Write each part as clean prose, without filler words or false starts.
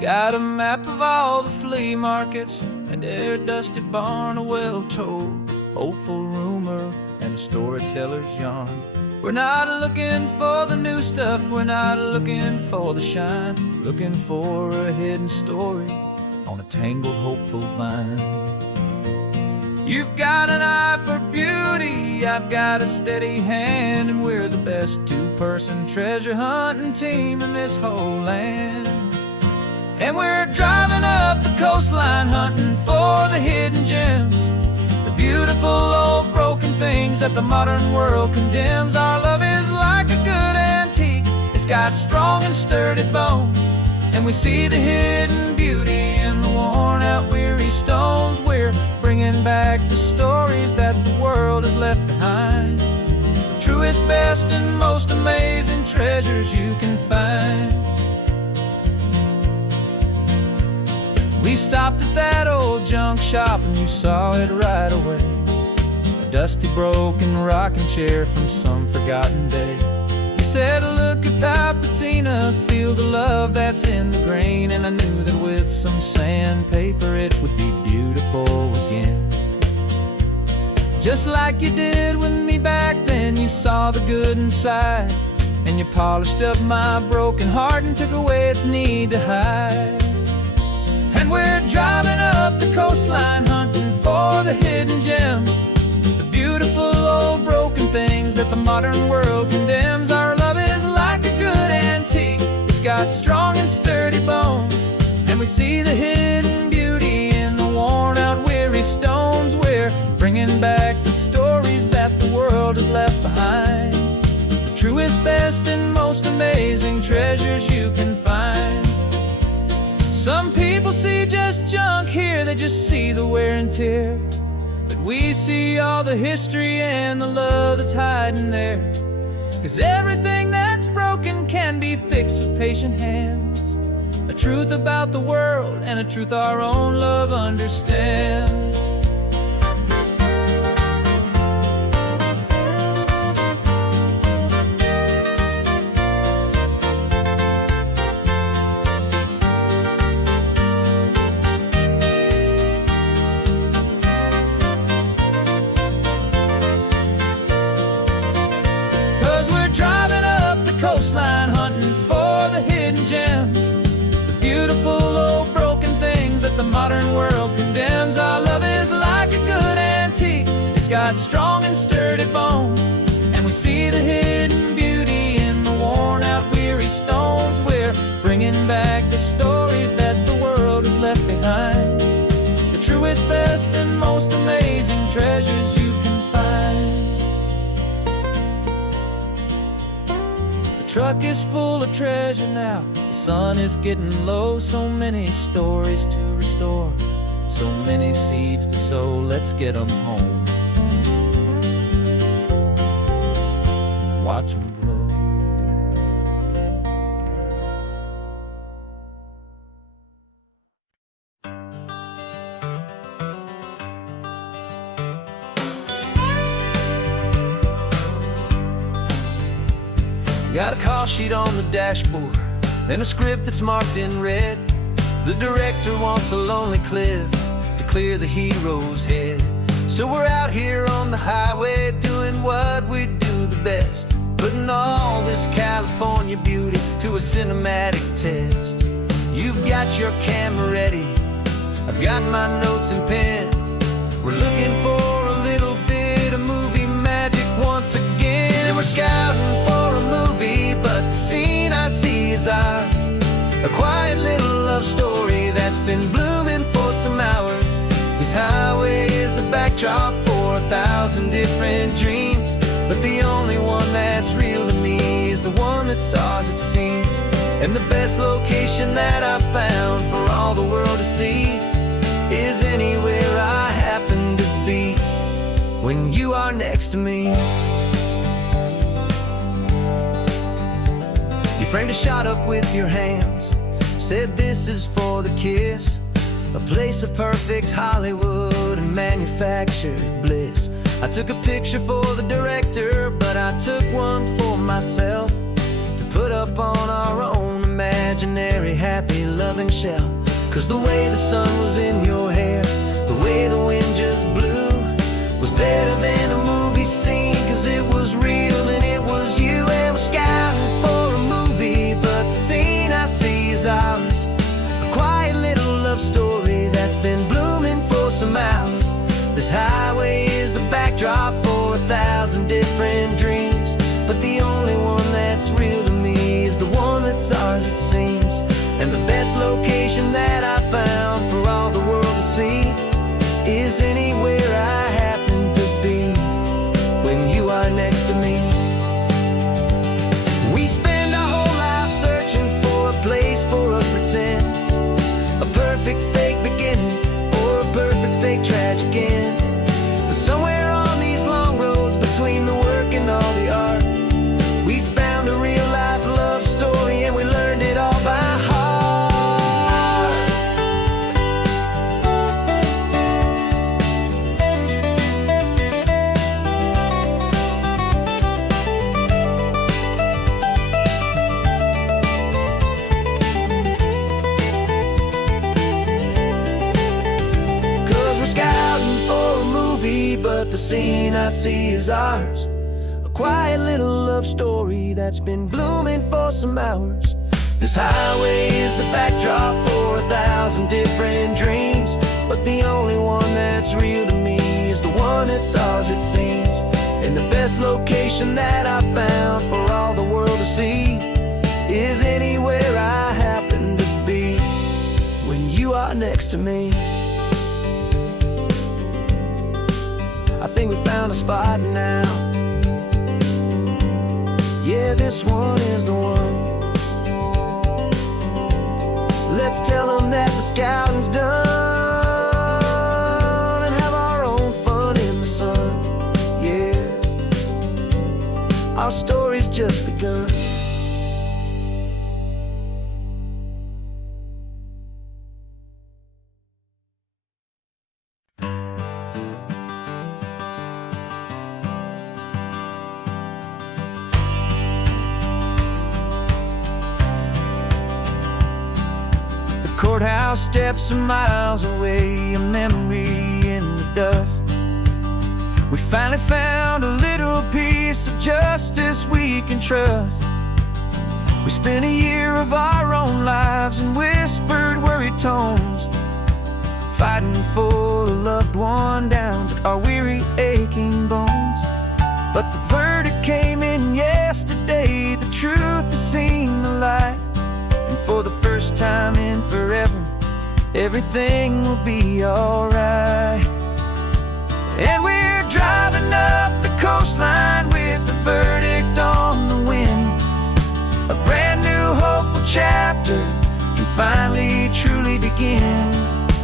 Got a map of all the flea markets and every dusty barn, a well-told, hopeful rumor and a storyteller's yarn. We're not looking for the new stuff, we're not looking for the shine, looking for a hidden story on a tangled, hopeful vine. You've got an eye for beauty, I've got a steady hand, and we're the best two-person treasure hunting team in this whole land. And we're driving up the coastline hunting for the hidden gems, the beautiful old broken things that the modern world condemns. Our love is like a good antique, it's got strong and sturdy bones, and we see the hidden beauty in the worn out weary stones. We're bringing back the stories that the world has left behind, the truest, best, and most amazing treasures you can find. We stopped at that old junk shop and you saw it right away, a dusty, broken rocking chair from some forgotten day. You said, look at that patina, feel the love that's in the grain, and I knew that with some sandpaper it would be beautiful again. Just like you did with me back then, you saw the good inside, and you polished up my broken heart and took away its need to hide. And we're driving up the coastline hunting for the hidden gems, the beautiful old broken things that the modern world condemns. Our love is like a good antique, it's got strong and sturdy bones, and we see the hidden beauty in the worn out weary stones. We're bringing back the stories that the world has left behind, the truest, best, and most amazing treasures you can find. Some people see just junk here, they just see the wear and tear, but we see all the history and the love that's hiding there. 'Cause everything that's broken can be fixed with patient hands, a truth about the world and a truth our own love understands. Coastline hunting for the hidden gems, the beautiful old broken things that the modern world condemns. Our love is like a good antique, it's got strong and sturdy bones, and we see the hidden beauty in the worn out weary stones. We're bringing back the stories that the world has left behind, the truest, best, and most amazing treasures you can find. The truck is full of treasure now, the sun is getting low. So many stories to restore, so many seeds to sow. Let's get them home, watch them blow. Got a call sheet on the dashboard and a script that's marked in red. The director wants a lonely cliff to clear the hero's head. So we're out here on the highway doing what we do the best, putting all this California beauty to a cinematic test. You've got your camera ready, I've got my notes and pen. We're looking for a little bit of movie magic once again. And we're scouting for a movie, but the scene I see is ours, a quiet little love story that's been blooming for some hours. This highway is the backdrop for 1,000 different dreams, but the only one that's real to me is the one that's ours, it seems. And the best location that I've found for all the world to see is anywhere I happen to be when you are next to me. You framed a shot up with your hands, said this is for the kiss, a place of perfect Hollywood and manufactured bliss. I took a picture for the director, but I took one for myself to put up on our own imaginary happy love loving shell. 'Cause the way the sun was in your hair, the way the wind just blew, was better than a movie scene. 'Cause it was real and it was you, and we're scouting for a movie, but the scene I see is ours. A quiet little love story that's been blooming for some hours. This highway is the backdrop for 1,000 different dreams, but the only one that's real to me is the one that's ours, it seems. And the best location that I found for all the world to see is anywhere I happen to be when you are next to me. We spend our whole life searching for a place for a pretend, a perfect fake beginning or a perfect fake tragic end. But somewhere on these long roads between the work and all the art, we found a real life love story, and we learned it all by heart. 'Cause we're scouting for a movie, but the scene I see is ours. A quiet little love story that's been blooming for some hours. This highway is the backdrop for 1,000 different dreams, but the only one that's real to me is the one that's ours, it seems. And the best location that I found for all the world to see is anywhere I happen to be when you are next to me. I think we found a spot now. Yeah, this one is the one. Let's tell them that the scouting's done and have our own fun in the sun. Yeah, our story's just begun. Courthouse steps are miles away, a memory in the dust. We finally found a little piece of justice we can trust. We spent a year of our own lives in whispered, worried tones, fighting for a loved one down to our weary, aching bones. But the verdict came in yesterday, the truth has seen the light. And for the first time in forever, everything will be alright. And we're driving up the coastline with the verdict on the wind. A brand new hopeful chapter can finally truly begin.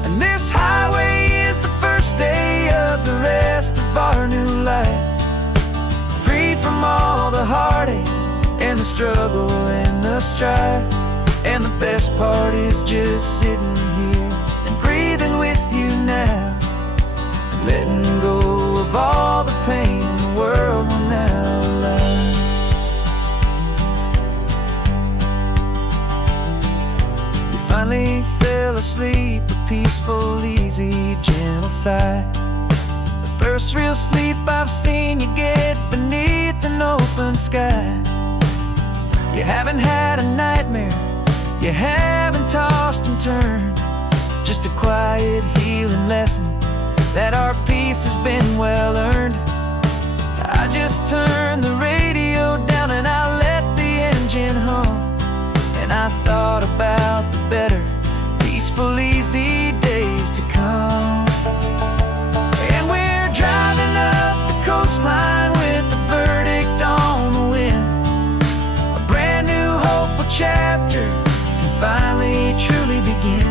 And this highway is the first day of the rest of our new life, freed from all the heartache and the struggle and the strife. And the best part is just sitting here and breathing with you now, and letting go of all the pain the world will now allow. You finally fell asleep, a peaceful, easy, gentle sigh. The first real sleep I've seen you get beneath an open sky. You haven't had a nightmare, you haven't tossed and turned, just a quiet healing lesson that our peace has been well earned. I just turned the radio down and I let the engine hum, and I thought about the better, peaceful, easy days to come. And we're driving up the coastline with the verdict on the wind, a brand new hopeful chapter finally truly begin.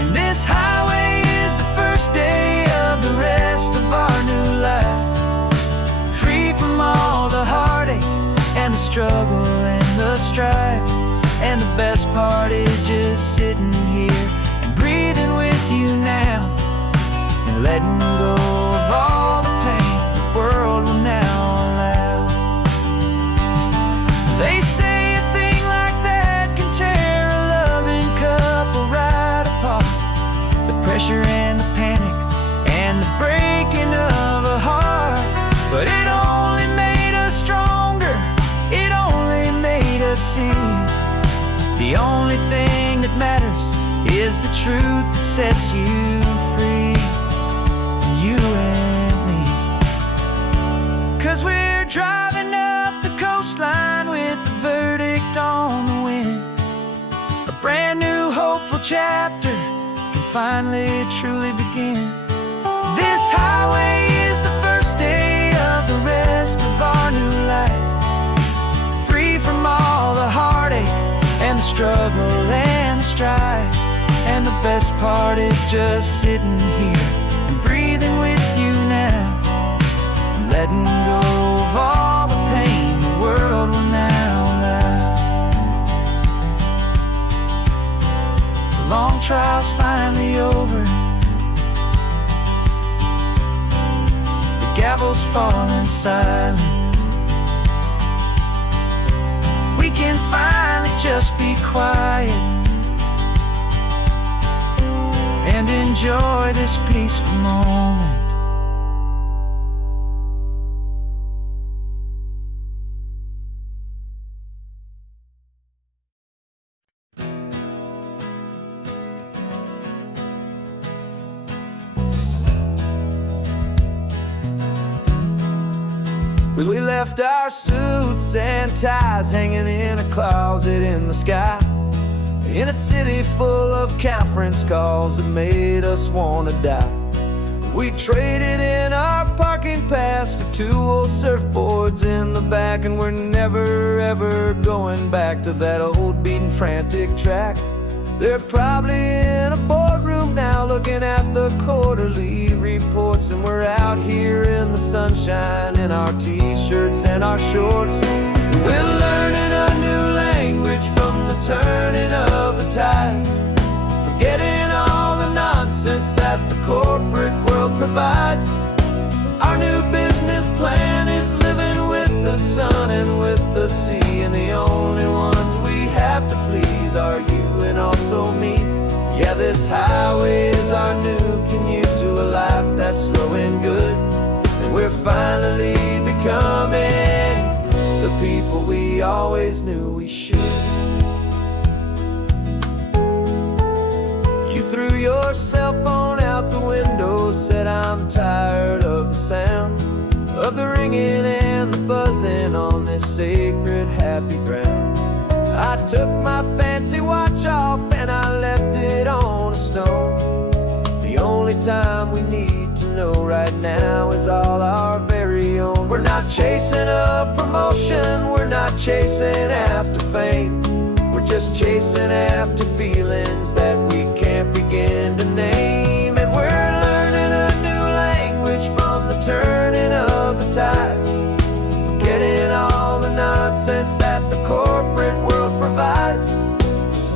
And this highway is the first day of the rest of our new life, free from all the heartache and the struggle and the strife. And the best part is just sitting here and breathing with you now, and letting go of all the pain the world will now allow. They say a thing like that can tear a loving cup see. The only thing that matters is the truth that sets you free, you and me. 'Cause we're driving up the coastline with the verdict on the wind. A brand new hopeful chapter can finally truly begin. This highway is the first day of the rest of our new life, free from all the heartache and the struggle and the strife. And the best part is just sitting here and breathing with you now, and letting go of all the pain the world will now allow. The long trial's finally over, the gavel's falling silent. We can finally just be quiet and enjoy this peaceful moment. We left our suits and ties hanging in a closet in the sky, in a city full of conference calls that made us want to die. We traded in our parking pass for 2 old surfboards in the back, and we're never ever going back to that old beaten frantic track. They're probably in a boardroom now looking at the quarterly reports, and we're out here in the sunshine in our t-shirts and our shorts. We're learning a new language from the turning of the tides, forgetting all the nonsense that the corporate world provides. Our new business plan is living with the sun and with the sea, and the only ones we have to please are you and also me. Yeah, this highway is our new commute to a life that's slow and good, and we're finally becoming the people we always knew we should. You threw your cell phone out the window, said I'm tired of the sound of the ringing and the buzzing on this sacred happy ground. I took my fancy watch off and I left it on a stone. The only time we need to know right now is all our very own. We're not chasing a promotion, we're not chasing after fame, we're just chasing after feelings that we can't begin to name. And we're learning a new language from the turning of the tides, forgetting all the nonsense that the corporate world provides.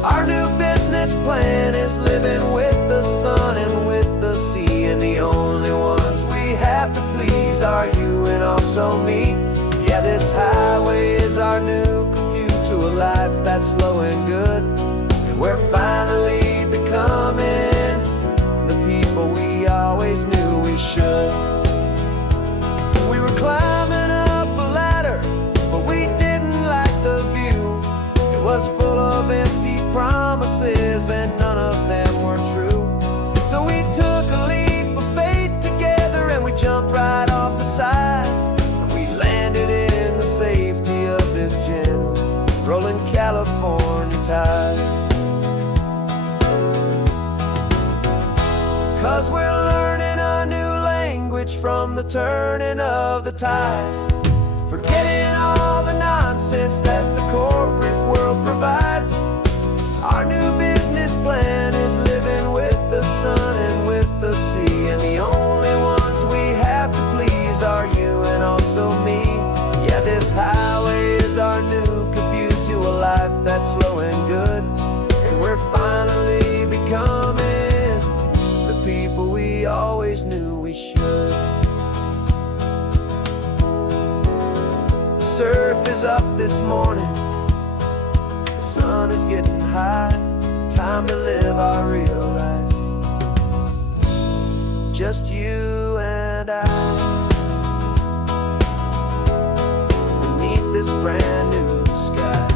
Our new business plan is living with the sun and with the sea, and the only ones we have to please are you and also me. Yeah, this highway is our new commute to a life that's slow and good, and we're finally becoming the people we always knew we should. We were climbing up a ladder, but we didn't like the view. It was full of empty promises and none of them were true. So we took a leap of faith together and we jumped right off the side, and we landed in the safety of this gentle rolling California tide. 'Cause we're learning a new language from the turning of the tides, forgetting all the nonsense that the corporate world provides. Our new business plan is living with the sun and with the sea, and the only ones we have to please are you and also me. Yeah, this highway is our new commute to a life that's slow and good, and we're finally becoming the people we always knew we should. The surf is up this morning, the sun is getting high, time to live our real life, just you and I, beneath this brand new sky.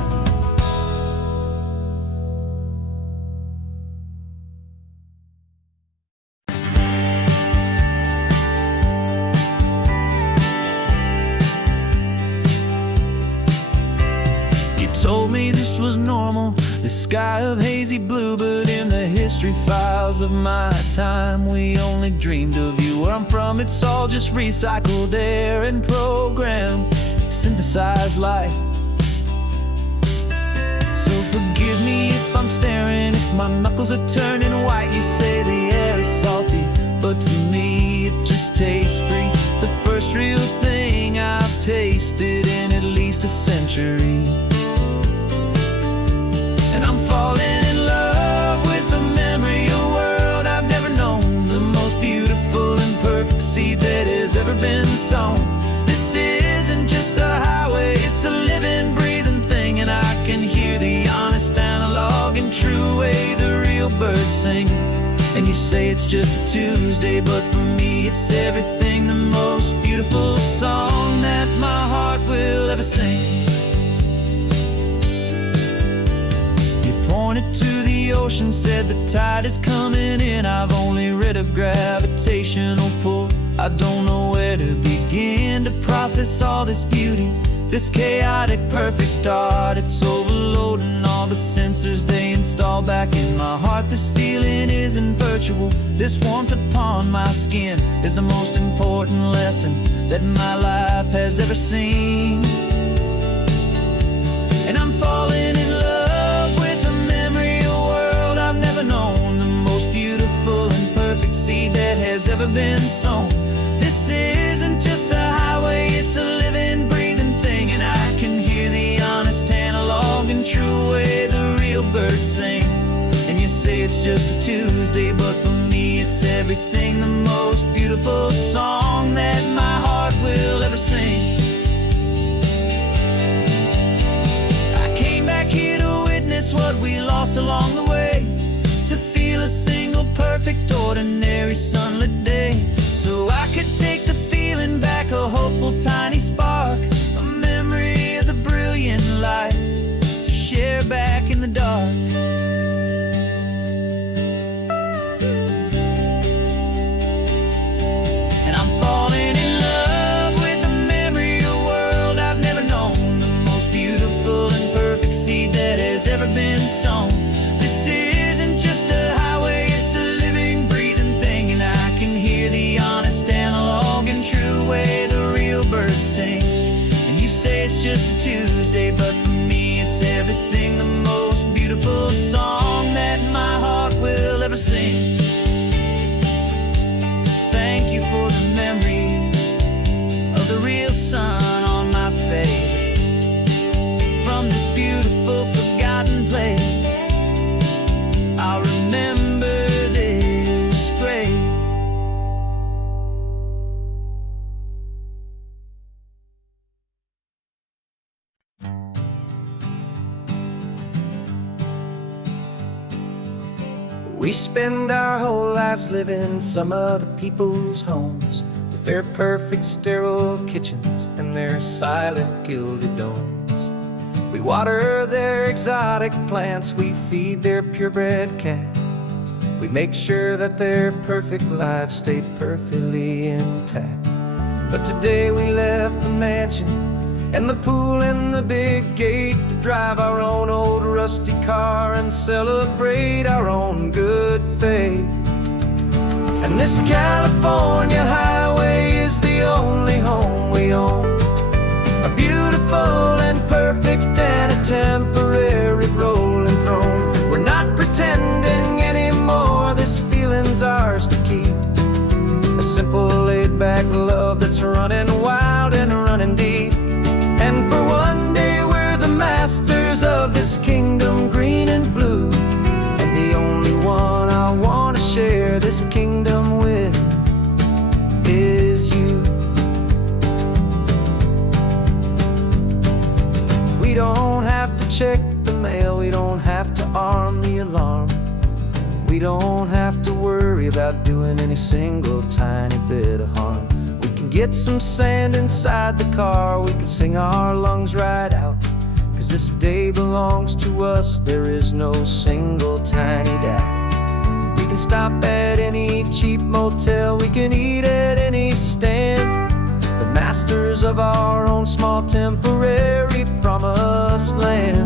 You told me this was normal, this sky of hazy blue, but in the history files of my time, we only dreamed of you. Where I'm from, it's all just recycled air and programmed, synthesized light. So forgive me if I'm staring, if my knuckles are turning white. You say the air is salty, but to me it just tastes free. The first real thing I've tasted in at least a century. And I'm falling in love with the memory of a world I've never known, the most beautiful and perfect seed that has ever been sown. This isn't just a highway, it's a living, breathing thing, and I can hear the honest analog and true way the real birds sing. And you say it's just a Tuesday, but for me it's everything, the most beautiful song that my heart will ever sing. You pointed to the ocean, said the tide is coming in. I've only read of gravitational pull, I don't know where to begin to process all this beauty, this chaotic perfect art. It's overloading all the sensors they install back in my heart. This feeling isn't virtual, this warmth upon my skin is the most important lesson that my life has ever seen. And I'm falling in love with the memory of a world I've never known, the most beautiful and perfect seed that has ever been sown. This isn't just a highway, it's a living, breathing thing, and I can hear the honest analog and true way the real birds sing. And you say it's just a Tuesday, but for me it's everything, the most beautiful song that my heart will ever sing. I came back here to witness what we lost along the way, to feel a single perfect ordinary sunlit day, so I could take the feeling back, a hopeful tiny spark, a memory of the brilliant light to share back in the dark. And I'm falling in love with the memory of a world I've never known, the most beautiful and perfect seed that has ever been sown. This isn't just a highway, it's a living, breathing thing, and I can hear the honest analog and true way the real birds sing. And you say it's just a Tuesday, but for me it's everything, the most beautiful song that my heart will ever sing. Thank you for the memory of the real sun on my face, from this beautiful forgotten place I'll remember this grace. We spend our whole lives living some other people's homes, with their perfect sterile kitchens and their silent gilded domes. We water their exotic plants, we feed their purebred cat, we make sure that their perfect lives stay perfectly intact. But today we left the mansion and the pool and the big gate to drive our own old rusty car and celebrate our own good faith. And this California highway is the only home we own, a beautiful and perfect and a temporary rolling throne. We're not pretending anymore, this feeling's ours to keep, a simple laid-back love that's running wild and running deep. And for one day we're the masters of this kingdom, green and blue, and the only one I want to share this kingdom with is you. We don't have to check the mail, we don't have to arm the alarm, we don't have to worry about doing any single tiny bit of harm. We can get some sand inside the car, we can sing our lungs right out, 'cause this day belongs to us, there is no single tiny doubt. We can stop at any cheap motel, we can eat at any stand, the masters of our own small temporary promised land.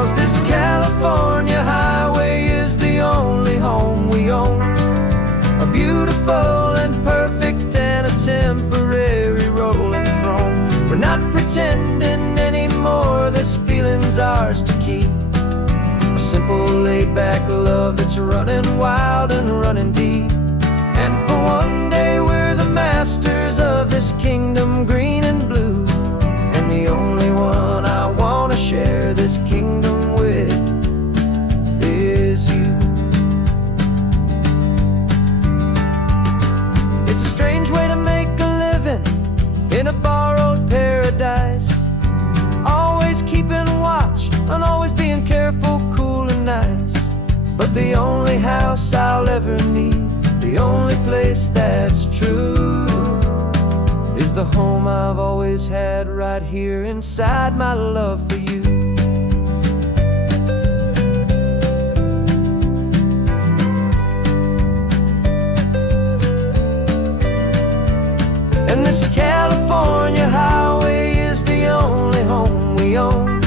'cause this California highway is the only home we own. A beautiful and perfect and a temporary rolling throne. We're not pretending anymore, this feeling's ours to keep. A simple laid-back love that's running wild and running deep. And for one day we're the masters of this kingdom green and blue. And the only one I wanna share this kingdom with is you. It's a strange way to make a living in a borrowed paradise. Always keeping watch and always being careful, cool and nice. But the only house I'll ever need, the only place that's true, is the home I've always had right here inside my love for you. And this California highway is the only home we own.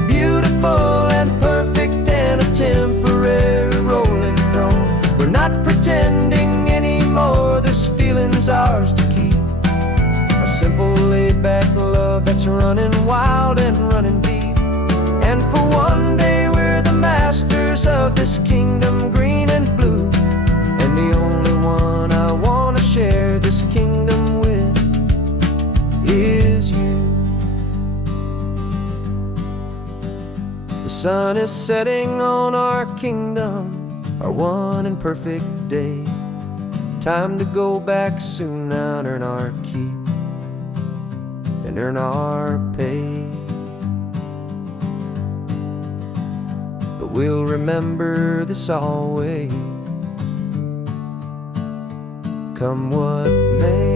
A beautiful and perfect and a temporary rolling throne. We're not pretending anymore, this feeling's ours to keep. A simple laid-back love that's running wild and running deep. And for one day we're the masters of this kingdom green and blue. And the only one I wanna share this kingdom with is you. The sun is setting on our kingdom, our one and perfect day. Time to go back soon now and earn our keep and earn our pay. But we'll remember this always, come what may.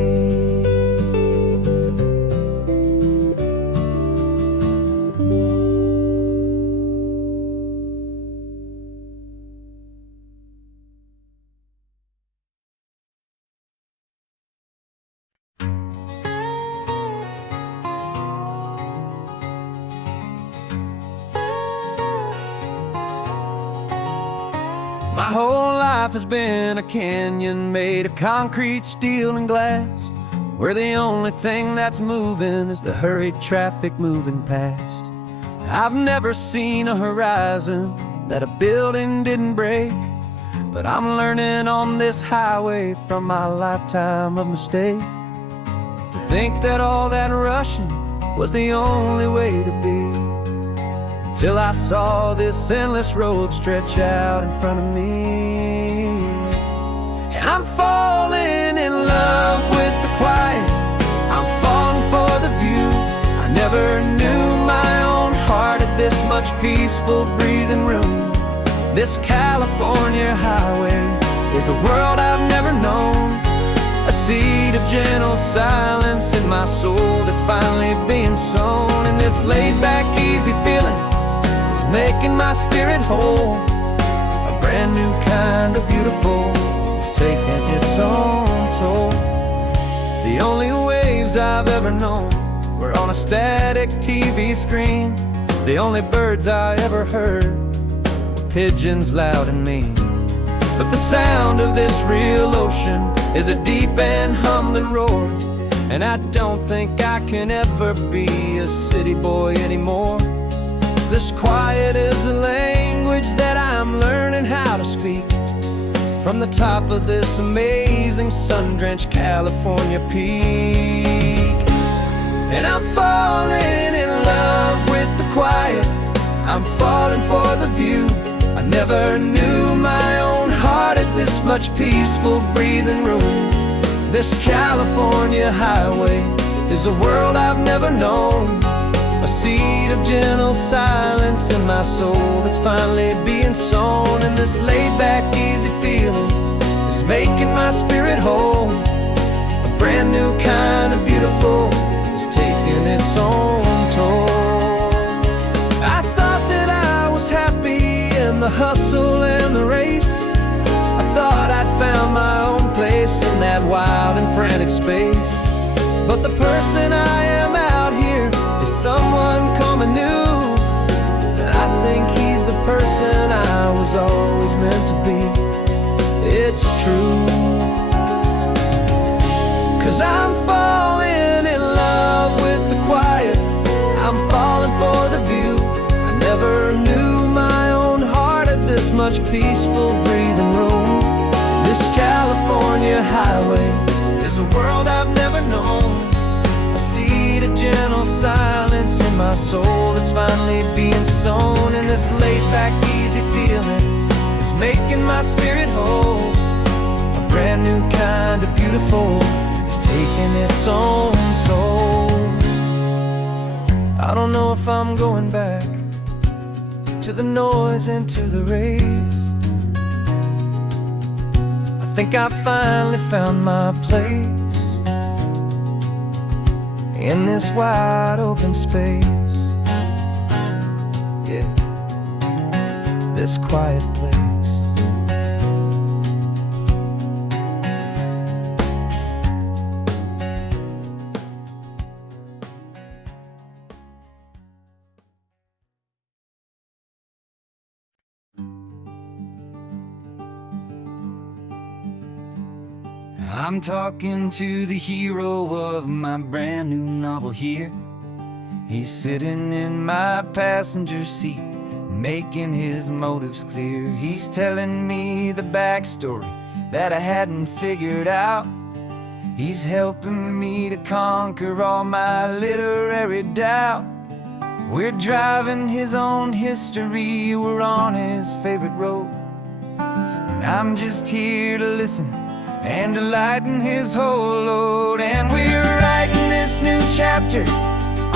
My whole life has been a canyon made of concrete, steel, and glass, where the only thing that's moving is the hurried traffic moving past. I've never seen a horizon that a building didn't break, but I'm learning on this highway from my lifetime of mistake, to think that all that rushing was the only way to be. Till I saw this endless road stretch out in front of me. And I'm falling in love with the quiet, I'm falling for the view. I never knew my own heart had this much peaceful breathing room. This California highway is a world I've never known. A seed of gentle silence in my soul that's finally being sown. And this laid-back, easy feeling making my spirit whole. A brand new kind of beautiful is taking its own toll. The only waves I've ever known were on a static TV screen. The only birds I ever heard were pigeons loud and mean. But the sound of this real ocean is a deep and humbling roar. And I don't think I can ever be a city boy anymore. This quiet is a language that I'm learning how to speak, from the top of this amazing sun-drenched California peak. And I'm falling in love with the quiet, I'm falling for the view. I never knew my own heart had this much peaceful breathing room. This California highway is a world I've never known. A seed of gentle silence in my soul that's finally being sown. And this laid-back, easy feeling is making my spirit whole. A brand new kind of beautiful is taking its own toll. I thought that I was happy in the hustle and the race. I thought I'd found my own place in that wild and frantic space. But the person I am out here is someone coming new. I've it's meant to be. It's true. 'Cause I'm falling in love with the quiet. I'm falling for the view. I never knew my own heart had this much peaceful breathing room. This California highway is a world I've never known. I see the gentle silence in my soul that's finally being sown. And this laid-back, easy feeling is making my spirit whole. A brand new kind of beautiful is taking its own toll. I don't know if I'm going back to the noise and to the race. I think I finally found my place in this wide open space. Yeah, this quiet place. I'm talking to the hero of my brand new novel here. He's sitting in my passenger seat, making his motives clear. He's telling me the backstory that I hadn't figured out. He's helping me to conquer all my literary doubt. We're driving his own history, we're on his favorite road, and I'm just here to listen and to lighten his whole load. And we're writing this new chapter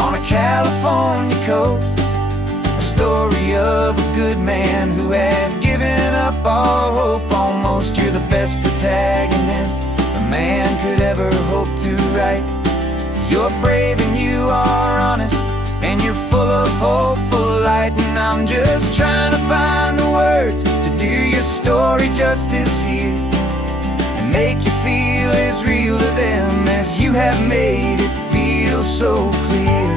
on a California coast, a story of a good man who had given up all hope almost. You're the best protagonist a man could ever hope to write. You're brave and you are honest, and you're full of hopeful light. And I'm just trying to find the words to do your story justice here, make you feel as real to them as you have made it feel so clear.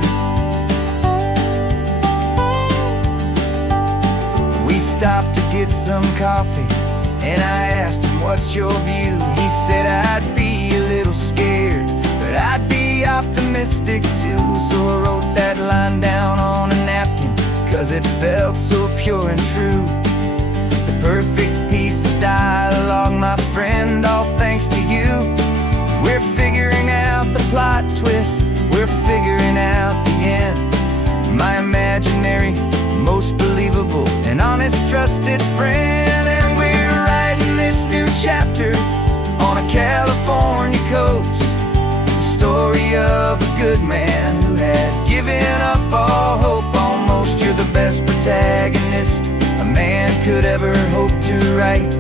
We stopped to get some coffee, and I asked him, what's your view? He said, I'd be a little scared, but I'd be optimistic too. So I wrote that line down on a napkin, 'cause it felt so pure and true. The perfect piece of dialogue, my friend, all thanks to you. We're figuring out the plot twist, we're figuring out the end. My imaginary, most believable and honest trusted friend. And we're writing this new chapter on a California coast, the story of a good man who had given up all hope almost. You're the best protagonist a man could ever hope to write.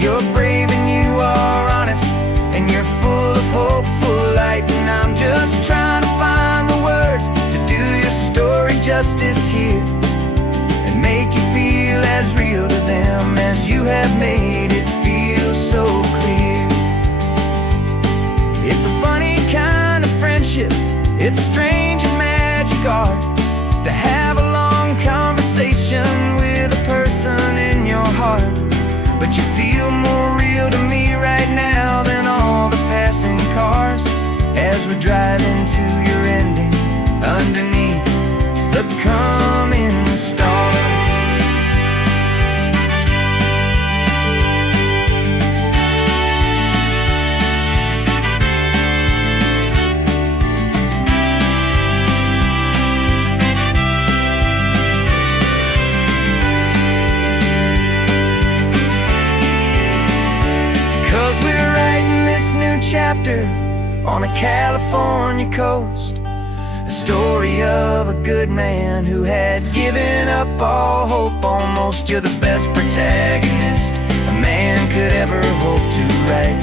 You're brave and you are honest, and you're full of hopeful light. And I'm just trying to find the words to do your story justice here, and make you feel as real to them as you have made it feel so clear. It's a funny kind of friendship, it's a strange and magic art to have a long conversation with a person in your heart. But you feel more real to me right now than all the passing cars, as we're driving to your ending underneath the coming stars. 'Cause we're writing this new chapter on a California coast, a story of a good man who had given up all hope almost. You're the best protagonist a man could ever hope to write.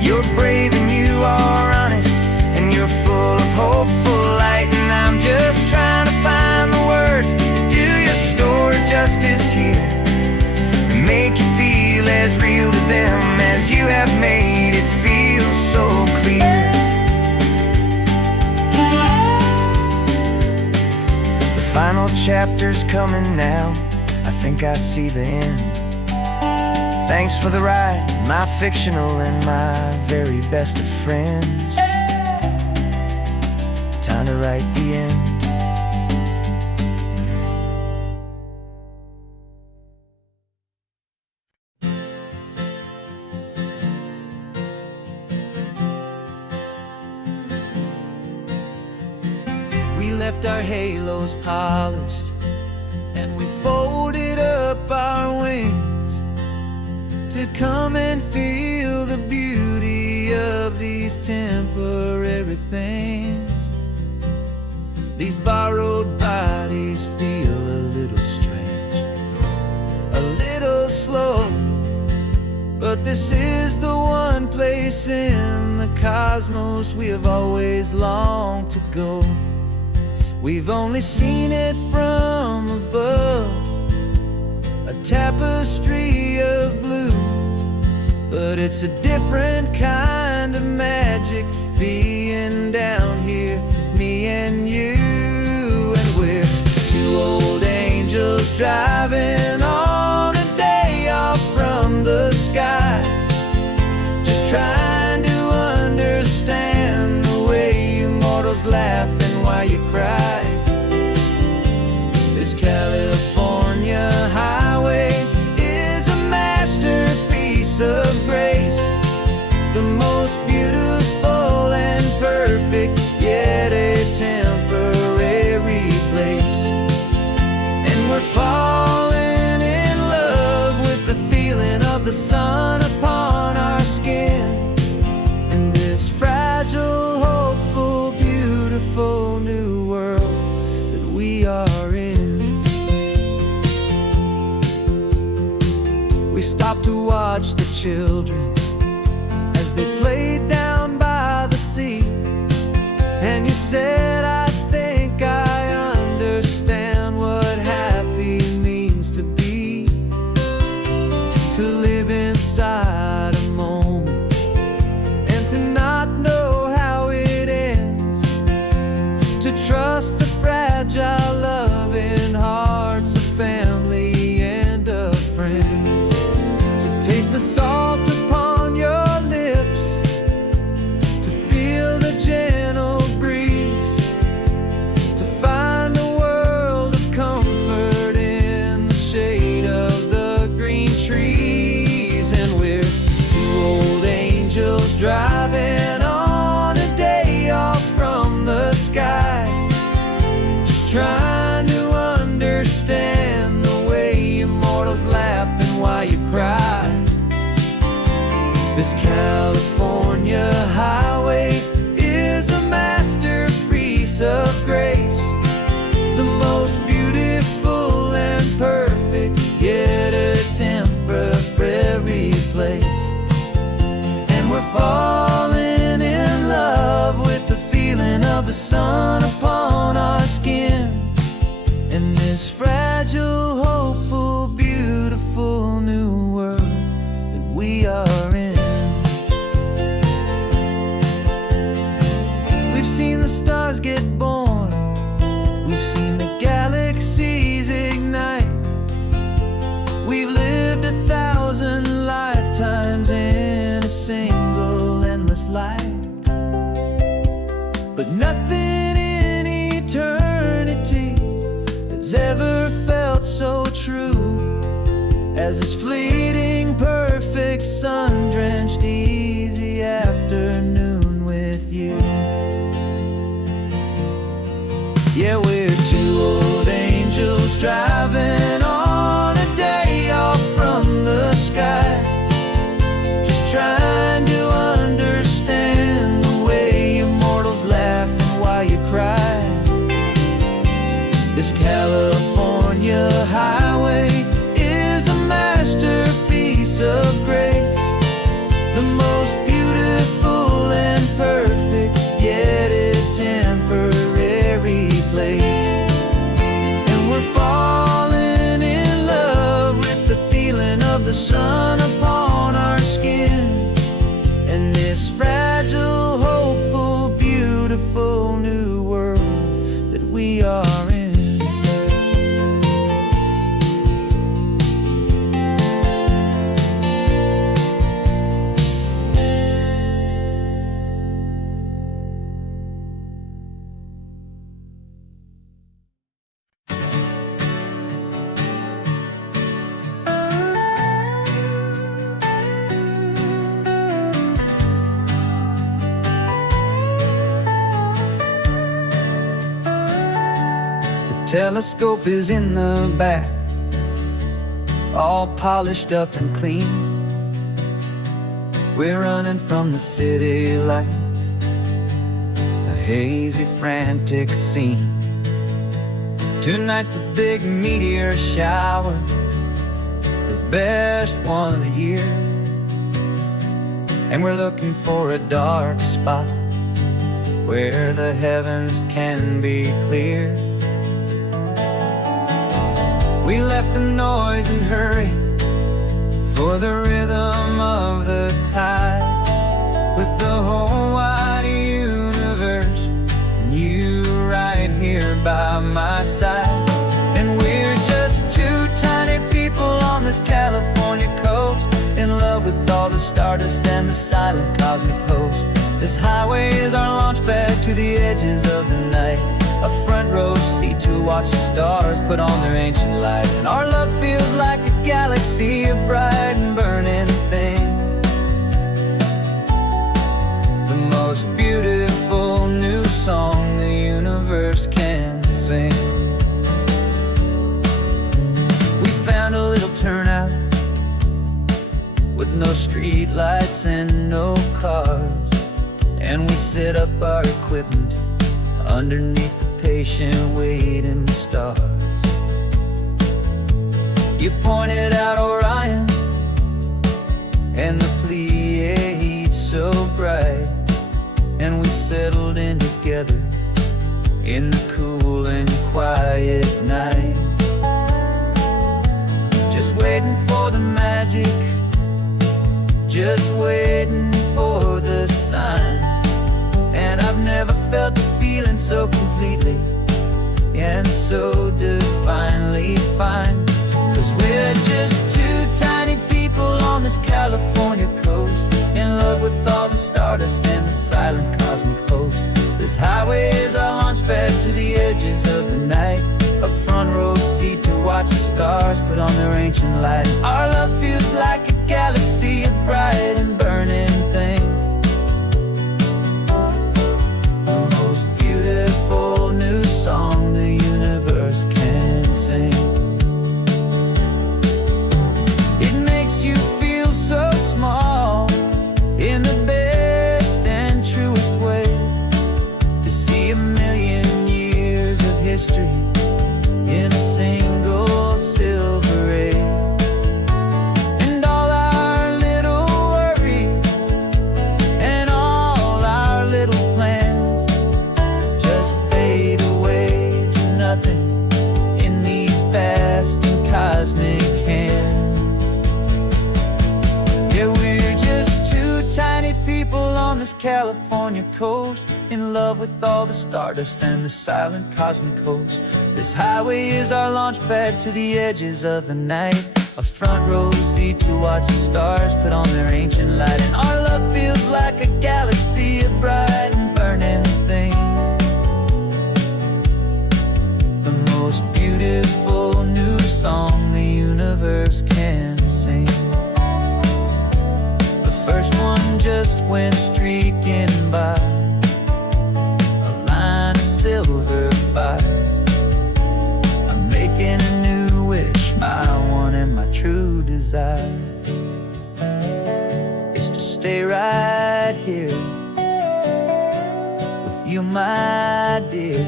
You're brave and you are honest, and you're full of hopeful light. And I'm just trying to find the words to do your story justice here, and make you feel as real to them as you have made it feel so clear. The final chapter's coming now, I think I see the end. Thanks for the ride, my fictional and my very best of friends. Time to write the end. We left our halos polished, and we folded up our wings to come and feel the beauty of these temporary things. These borrowed bodies feel a little strange, a little slow, but this is the one place in the cosmos we have always longed to go. We've only seen it from above, a tapestry of blue, but it's a different kind of magic being down here, me and you. And we're two old angels driving on a day off from the sky, just trying to understand the way you mortals laugh and why you cry. This California highway is a masterpiece of grace, the most beautiful and perfect, yet a temporary place. And we're falling in love with the feeling of the sun upon our skin, in this fragile, hopeful, beautiful new world that we are in. We stopped to watch the children as they played down by the sea, and you said, I think I understand what happy means to be, to live inside a moment and to not know how it ends, to trust the fragile loving hearts of family and of friends, to taste the salt upon your lips, to feel the gentle breeze, to find a world of comfort in the shade of the green trees. And we're two old angels driving on a day off from the sky, just trying to understand the way you mortals laugh and why you cry. This California highway is a masterpiece of grace, the most beautiful and perfect, yet a temporary place. And we're falling in love with the feeling of the sun upon our skin, in this fragile, hopeful, beautiful new world that we are in. We've seen the stars get born, we've seen the galaxies ignite, we've lived 1,000 lifetimes in a single endless life, but nothing in eternity has ever felt so true as this fleeting, perfect, sun-drenched, easy afternoon with you. Yeah, we're two old angels driving on a day off from the sky, just trying to understand the way you mortals laugh and why you cry. This California highway is a masterpiece of grace, the most beautiful and perfect, yet a temporary place. And we're falling in love with the feeling of the sun upon our skin, and this fragile, hopeful, beautiful new world that we are in. Telescope is in the back, all polished up and clean. We're running from the city lights, a hazy, frantic scene. Tonight's the big meteor shower, the best one of the year. And we're looking for a dark spot where the heavens can be clear. We left the noise and hurry for the rhythm of the tide, with the whole wide universe and you right here by my side. And we're just two tiny people on this California coast, in love with all the stardust and the silent cosmic host. This highway is our launch pad to the edges of the night, a front row seat to watch the stars put on their ancient light. And our love feels like a galaxy, a bright and burning thing, the most beautiful new song the universe can sing. We found a little turnout with no street lights and no cars, and we set up our equipment underneath the patient waiting stars. You pointed out Orion and the Pleiades so bright, and we settled in together in the cool and quiet night, just waiting for the magic, just waiting for the sign. And I've never felt the feeling so completely and so divinely fine, 'cause we're just two tiny people on this California coast, in love with all the stardust and the silent cosmic host. This highway is our launch pad to the edges of the night, a front row seat to watch the stars put on their ancient light. And our love feels like a galaxy, a bright and burning thing, the most beautiful new song the universe can sing. It makes you feel so small in the best and truest way, to see a million years of history in a single silver ray. And all our little worries and all our little plans just fade away to nothing in these vast and cosmic hands. Yeah, we're just two tiny people on this California coast, in love with all the stardust and the silent cosmic host. This highway is our launch pad to the edges of the night, a front row seat to watch the stars put on their ancient light. And our love feels like a galaxy, a bright and burning thing, the most beautiful new song the universe can sing. The first one just went streaking by, a line of silver fire. I'm making a new wish, my one and my true desire is to stay right here with you, my dear.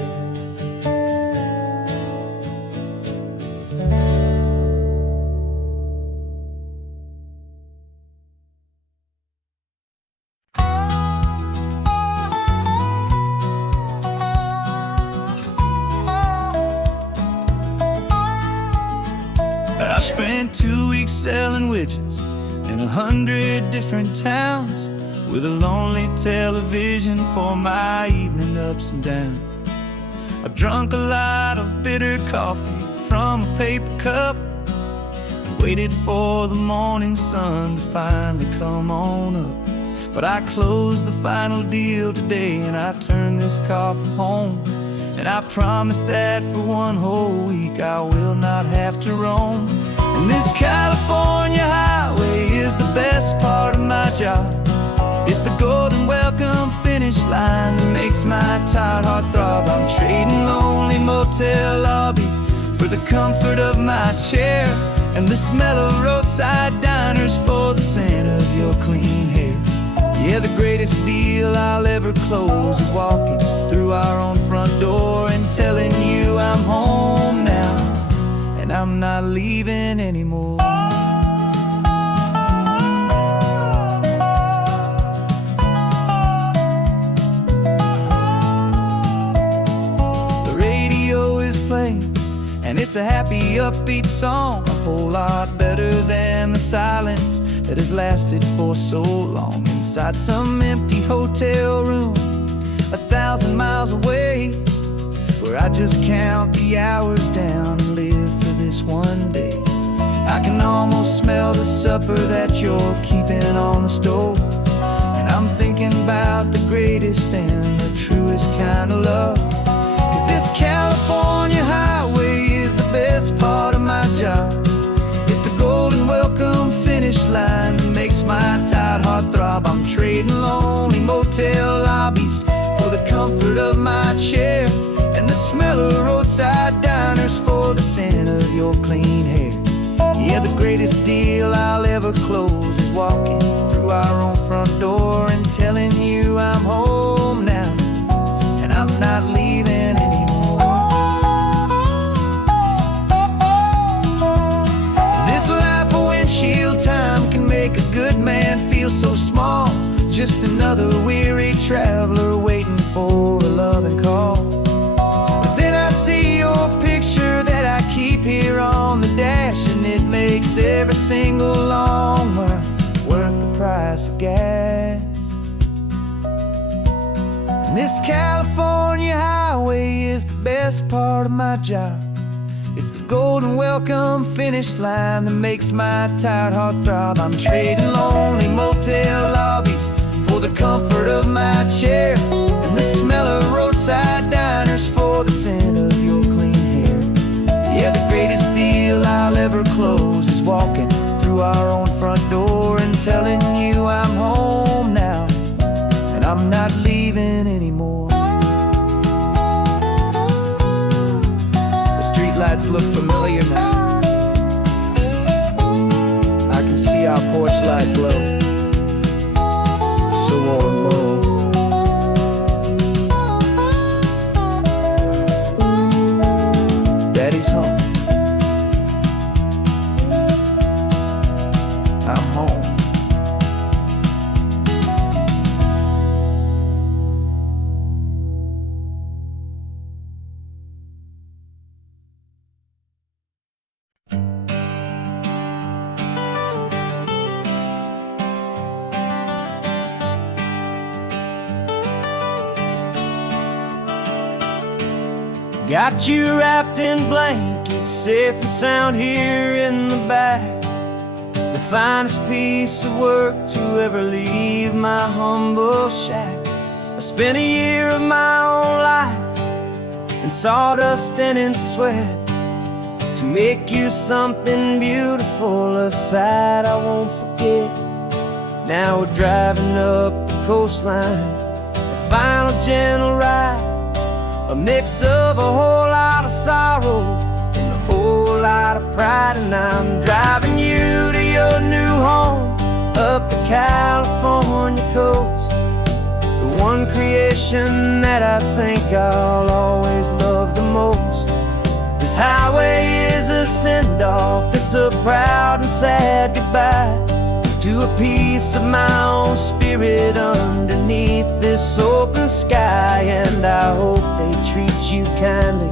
I spent 2 weeks selling widgets in 100 different towns, with a lonely television for my evening ups and downs. I've drunk a lot of bitter coffee from a paper cup, and waited for the morning sun to finally come on up. But I closed the final deal today, and I turned this car from home. And I promise that for one whole week I will not have to roam. And this California highway is the best part of my job. It's the golden welcome finish line that makes makes my tired heart throb. I'm trading lonely motel lobbies for the comfort of my chair and the smell of roadside diners for the scent of your clean hair. Yeah, the greatest deal I'll ever close is walking through our own front door and telling you I'm home now, and I'm not leaving anymore. The radio is playing, and it's a happy, upbeat song, a whole lot better than the silence that has lasted for so long. Inside some empty hotel room 1,000 miles away, where I just count the hours down and live for this one day. I can almost smell the supper that you're keeping on the stove, and I'm thinking about the greatest and the truest kind of love. 'Cause this California highway is the best part of my job. It's the golden welcome finish line that makes my tired heart throb. I'm trading lonely motel lobbies for the comfort of my chair and the smell of roadside diners for the scent of your clean hair. Yeah, the greatest deal I'll ever close is walking through our own front door and telling you I'm home now, and I'm not leaving anymore. This life of windshield time can make a good man feel so small, just another weary traveler waiting for a loving call. But then I see your picture that I keep here on the dash, and it makes every single long mile worth the price of gas. And this California highway is the best part of my job. It's the golden welcome finish line that makes my tired heart throb. I'm trading lonely motel lobbies for the comfort of my chair and the smell of roadside diners for the scent of your clean hair. Yeah, the greatest deal I'll ever close is walking through our own front door and telling you I'm home now, and I'm not leaving anymore. The streetlights look familiar now. I can see our porch light glow, so warm, low. Daddy's home. I'm home. Got you wrapped in blankets, safe and sound here in the back. The finest piece of work to ever leave my humble shack. I spent a year of my own life in sawdust and in sweat to make you something beautiful, a sight I won't forget. Now we're driving up the coastline, the final gentle ride, a mix of a whole lot of sorrow and a whole lot of pride. And I'm driving you to your new home up the California coast, the one creation that I think I'll always love the most. This highway is a send-off, it's a proud and sad goodbye to a piece of my own spirit underneath this open sky. And I hope they treat you kindly,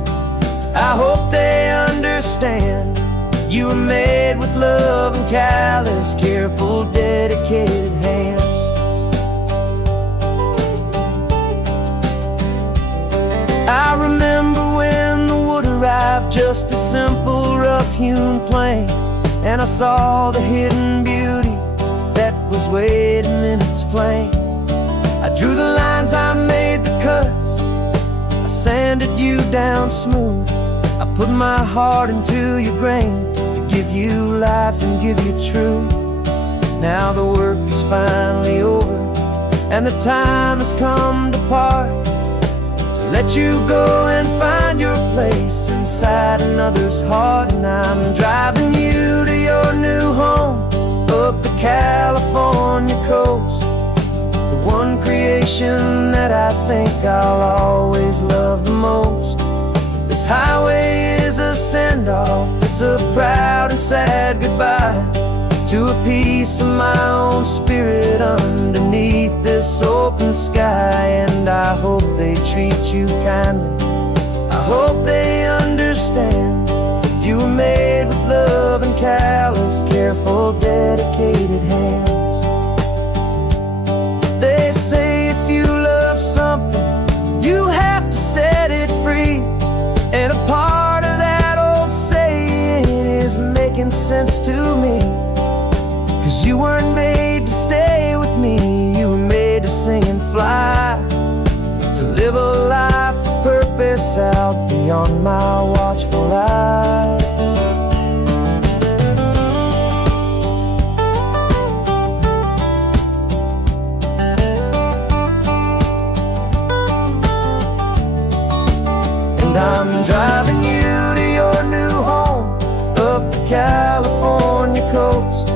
I hope they understand you were made with love and callous, careful, dedicated hands. I remember when the wood arrived, just a simple rough-hewn plank, and I saw the hidden beauty that was waiting in its flame. I drew the lines, I made the cuts, I sanded you down smooth. I put my heart into your grain to give you life and give you truth. Now the work is finally over and the time has come to part. let you go and find your place inside another's heart. And I'm driving you to your new home up the California coast, the one creation that I think I'll always love the most. This highway is a send-off, it's a proud and sad goodbye to a piece of my own spirit underneath this open sky. And I hope they treat you kindly, I hope they understand you were made with love and callous, careful, dedicated hands. They say if you love something, you have to set it free. And a part of that old saying is making sense to me. 'Cause you weren't made to stay with me, you were made to sing and fly, to live a life of purpose out beyond my watchful eye. And I'm driving you to your new home up the California coast,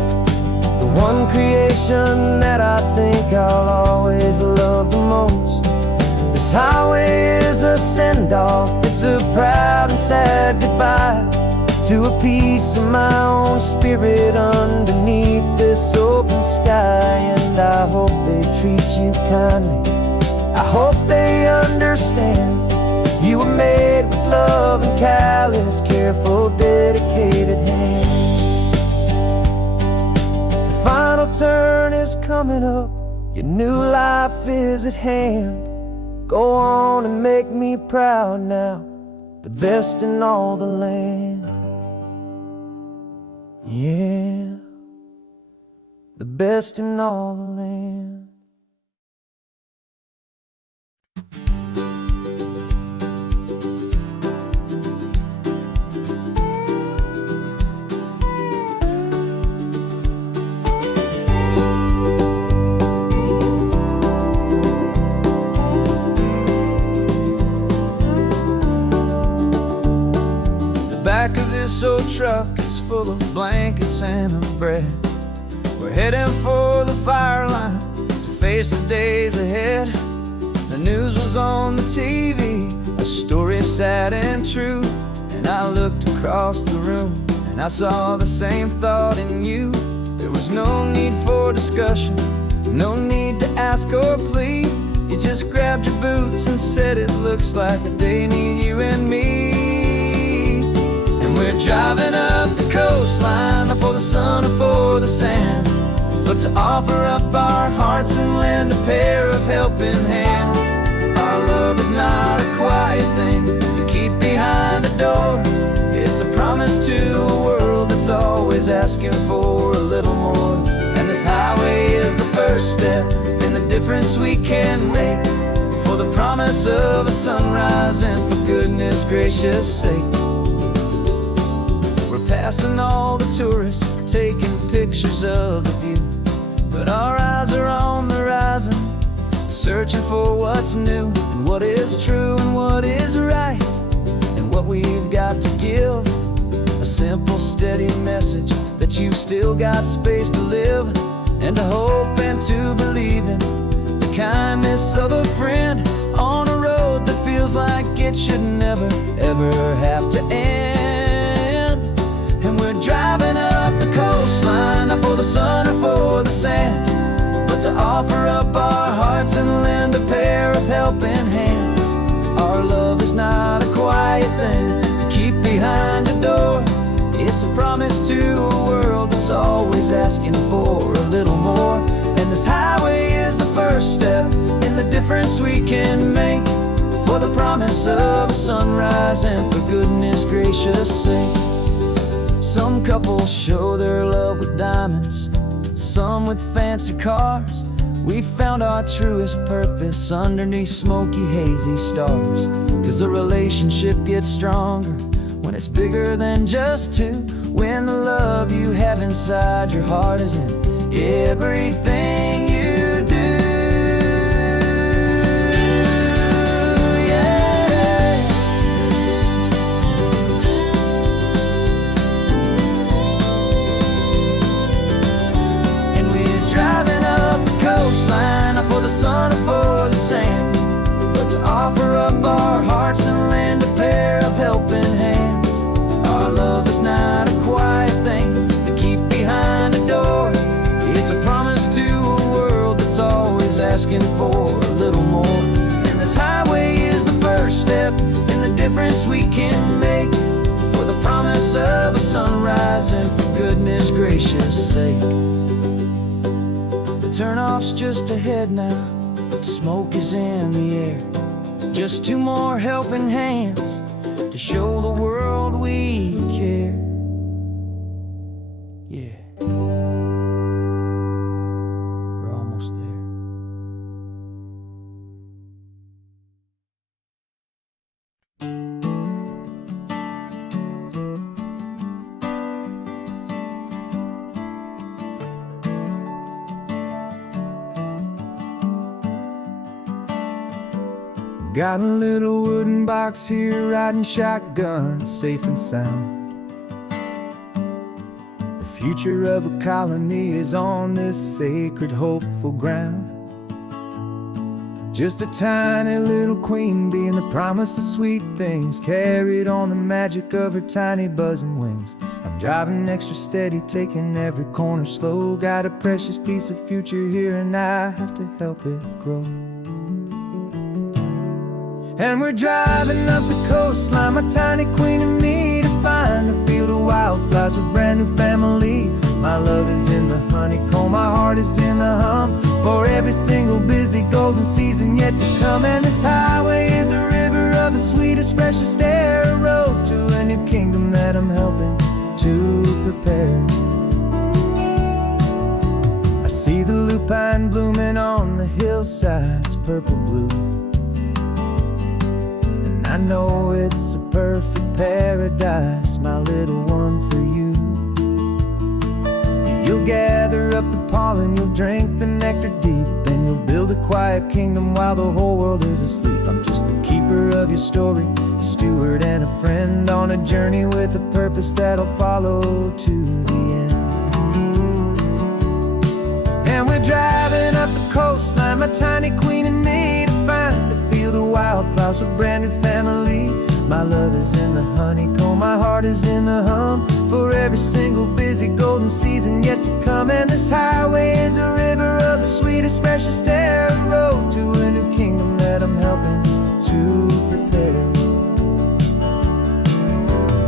the one creation that I think I'll always love the most. This highway is a send-off, it's a proud and sad goodbye to a piece of my own spirit underneath this open sky. And I hope they treat you kindly, I hope they understand you were made with love and callous, careful, dedicated hands. The final turn is coming up, your new life is at hand. Go on and make me proud now, the best in all the land. Yeah, the best in all the land. Back of this old truck is full of blankets and a bread. We're heading for the fire line to face the days ahead. The news was on the TV, a story sad and true. And I looked across the room and I saw the same thought in you. There was no need for discussion, no need to ask or plead. You just grabbed your boots and said it looks like a day need you and me. We're driving up the coastline, not for the sun or for the sand, but to offer up our hearts and lend a pair of helping hands. Our love is not a quiet thing you keep behind a door. It's a promise to a world that's always asking for a little more. And this highway is the first step in the difference we can make, for the promise of a sunrise and for goodness gracious sake. Passing all the tourists, taking pictures of the view, but our eyes are on the horizon, searching for what's new and what is true and what is right, and what we've got to give. A simple, steady message that you've still got space to live, and to hope and to believe in the kindness of a friend on a road that feels like it should never, ever have to end. And we're driving up the coastline, not for the sun or for the sand, but to offer up our hearts and lend a pair of helping hands. Our love is not a quiet thing to keep behind a door. It's a promise to a world that's always asking for a little more. And this highway is the first step in the difference we can make, for the promise of a sunrise and for goodness gracious sake. Some couples show their love with diamonds, some with fancy cars. We found our truest purpose underneath smoky, hazy stars. 'Cause a relationship gets stronger when it's bigger than just two, when the love you have inside your heart is in everything you do. Yeah. sacrifice we can make for the promise of a sunrise and for goodness gracious sake. The turnoff's just ahead now, smoke is in the air. Just two more helping hands to show the world we care. Yeah, we're almost there. Got a little wooden box here, riding shotgun, safe and sound. The future of a colony is on this sacred, hopeful ground. Just a tiny little queen bee and the promise of sweet things, carried on the magic of her tiny buzzing wings. I'm driving extra steady, taking every corner slow. Got a precious piece of future here and I have to help it grow. And we're driving up the coastline, my tiny queen and me, to find a field of wildflowers with brand new family. My love is in the honeycomb, my heart is in the hum, for every single busy golden season yet to come. And this highway is a river of the sweetest, freshest air, a road to a new kingdom that I'm helping to prepare. I see the lupine blooming on the hillsides, purple blue. I know it's a perfect paradise, my little one, for you. You'll gather up the pollen, you'll drink the nectar deep, and you'll build a quiet kingdom while the whole world is asleep. I'm just the keeper of your story, a steward and a friend, on a journey with a purpose that'll follow to the end. And we're driving up the coastline, my tiny queen and me, to find a field of wildflowers with brand new family. My love is in the honeycomb, my heart is in the hum, for every single busy golden season yet to come. And this highway is a river of the sweetest, freshest air, a road to a new kingdom that I'm helping to prepare.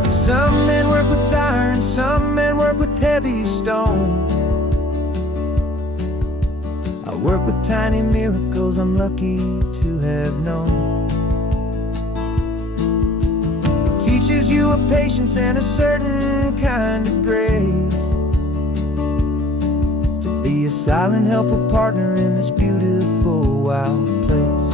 Some men work with iron, some men work with heavy stone. I work with tiny miracles I'm lucky to have known. It teaches you a patience and a certain kind of grace, to be a silent, helpful partner in this beautiful, wild place.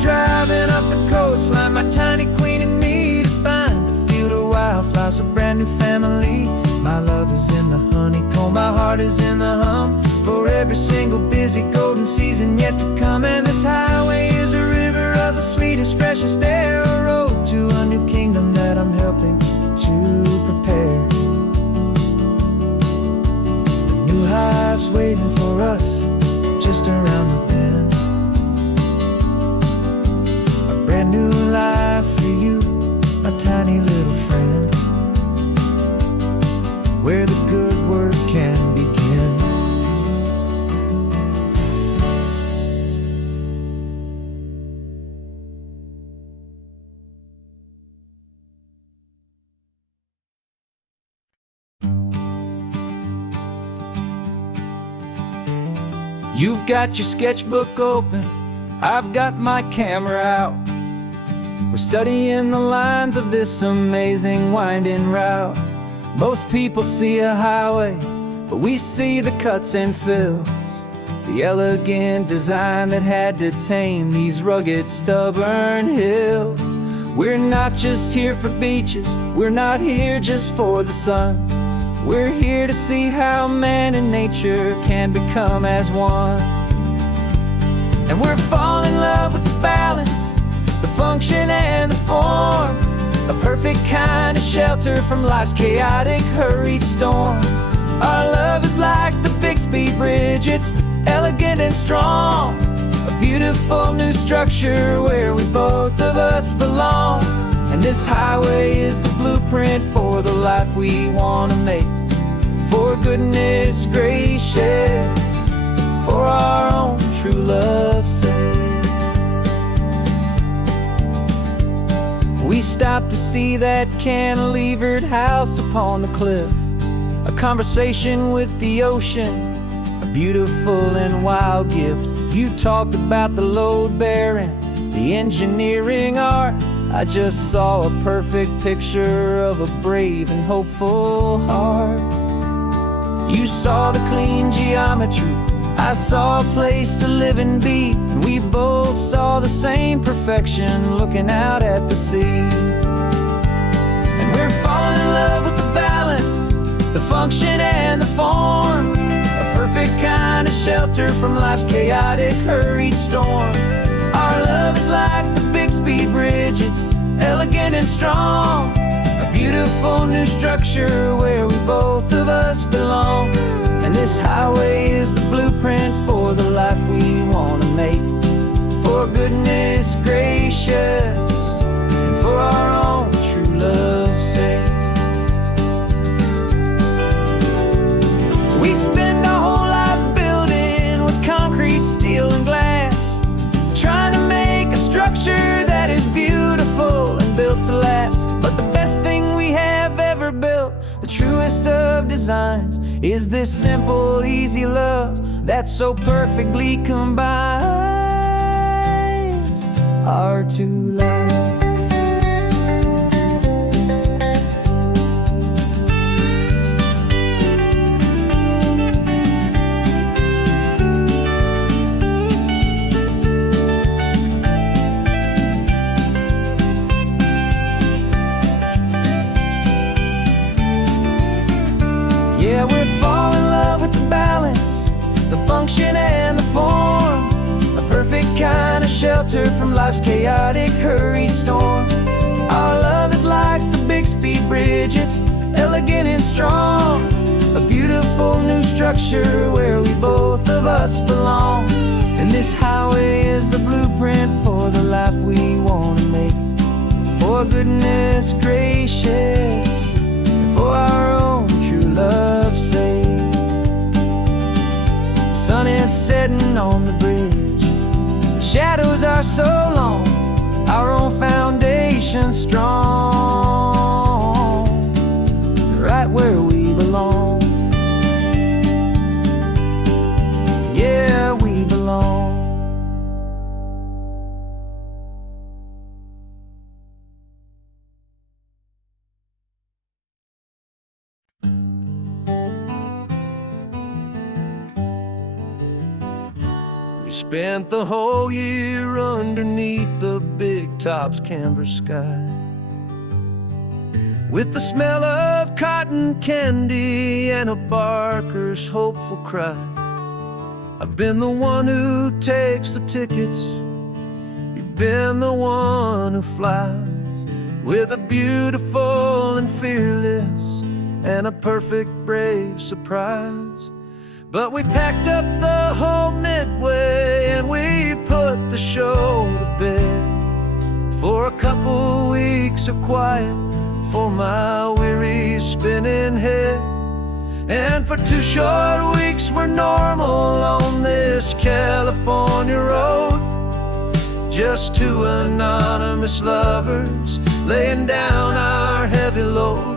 Driving up the coastline, my tiny queen and me, to find a field of wildflowers, a brand new family. My love is in the honeycomb, my heart is in the hum, for every single busy golden season yet to come. And this highway is a river of the sweetest, freshest air, a road to a new kingdom that I'm helping to prepare. The new hive's waiting for us just around the bend. Brand new life for you, my tiny little friend, where the good work can begin. You've got your sketchbook open, I've got my camera out. We're studying the lines of this amazing winding route. Most people see a highway, but we see the cuts and fills, the elegant design that had to tame these rugged, stubborn hills. We're not just here for beaches, we're not here just for the sun. We're here to see how man and nature can become as one. And we're falling in love with the balance, the function and the form, a perfect kind of shelter from life's chaotic, hurried storm. Our love is like the Bixby Bridge, it's elegant and strong. A beautiful new structure where we both of us belong. And this highway is the blueprint for the life we want to make. For goodness gracious, for our own true love's sake. We stopped to see that cantilevered house upon the cliff, a conversation with the ocean, a beautiful and wild gift. You talked about the load bearing, the engineering art. I just saw a perfect picture of a brave and hopeful heart. You saw the clean geometry, I saw a place to live and be, and we both saw the same perfection looking out at the sea. And we're falling in love with the balance, the function and the form, a perfect kind of shelter from life's chaotic, hurried storm. Our love is like the Bixby Bridge, it's elegant and strong, a beautiful new structure where we both of us belong. And this highway is the blueprint for the life we want to make. For goodness gracious, and for our own true love's sake. We spend our whole lives building with concrete, steel and glass, trying to make a structure that is beautiful and built to last. But the best thing we have ever built, the truest of designs, is this simple, easy love that so perfectly combines our two lives. Yeah, we're falling in love with the balance, the function and the form, a perfect kind of shelter from life's chaotic, hurried storm. Our love is like the Bixby Bridge, it's elegant and strong, a beautiful new structure where we both of us belong. And this highway is the blueprint for the life we want to make. For goodness gracious, and for our own true love's sake. The sun is setting on the bridge, the shadows are so long, our own foundation strong, right where we belong. Yeah, we belong. Spent the whole year underneath the big top's canvas sky, with the smell of cotton candy and a barker's hopeful cry. I've been the one who takes the tickets, you've been the one who flies, with a beautiful and fearless and a perfect brave surprise. But we packed up the whole Midway and we put the show to bed, for a couple weeks of quiet for my weary spinning head. And for 2 short weeks we're normal on this California road, just 2 anonymous lovers laying down our heavy load.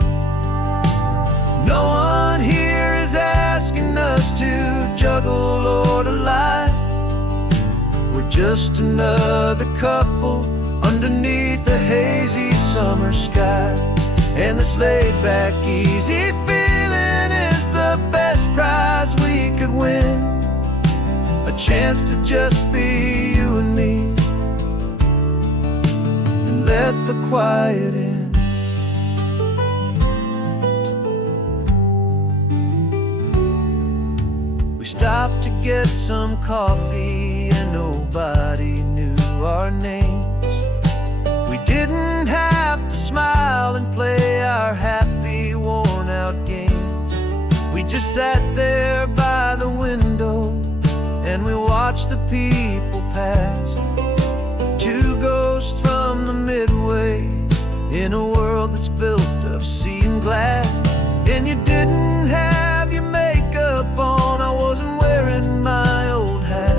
No one here is asking us to juggle or to lie. We're just another couple underneath a hazy summer sky. And this laid-back, easy feeling is the best prize we could win, a chance to just be you and me, and let the quiet in. Stopped to get some coffee and nobody knew our names. We didn't have to smile and play our happy, worn-out games. We just sat there by the window and we watched the people pass. Two ghosts from the Midway in a world that's built of sea and glass. And you didn't have your makeup on, I wasn't wearing my old hat.